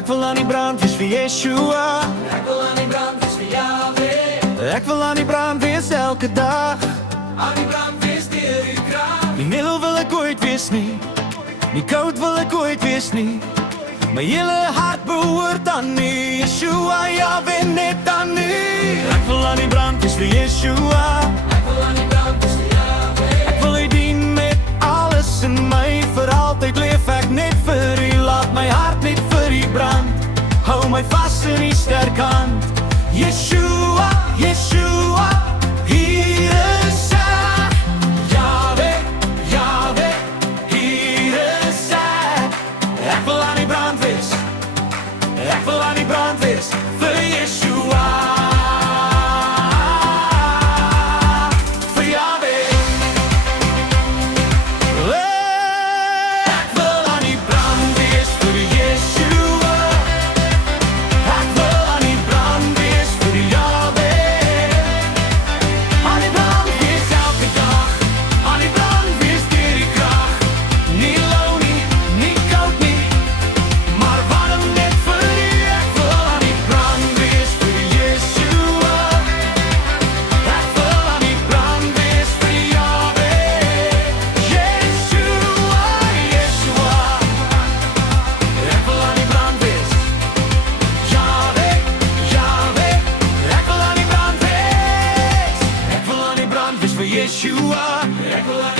Ek wil aan die brand wees vir Yeshua. Ek wil aan die brand wees vir Yahweh. Ek wil aan die brand wees elke dag. Aan die brand wees deur u krag. Nie middel wil ek ooit wees nie, nie koud wil ek ooit wees nie. My hele hart behoort aan U, Yeshua, Yahweh, net aan U. Ek wil aan die brand wees vir Yeshua. Ek wil aan die brand wees vir Yahweh. Ek wil U dien met alles in my, vir altyd leef ek net vir U. Laat my hart net vir U brand, hou my vas in U sterk hand. Yeshua, Yeshua, hier is ek. Yahweh, Yahweh, hier is ek. Ek wil aan die brand wees, ek wil aan die brand wees vir Yeshua, vir Yahweh. Ek wil aan die brand wees vir Yeshua. Ek wil aan die brand wees vir Yahweh. Aan die brand wees elke dag, aan die brand wees deur die krag. Nie lauw nie, nie koud nie, maar warm net vir U. Ek wil aan die brand wees vir Yeshua. Ek wil aan die brand wees vir Yahweh. Yeshua, Yeshua. Ek wil aan die brand wees. Yahweh, Yahweh. Ek wil aan die brand wees. Ek wil aan die brand wees vir Yeshua. Ek wil aan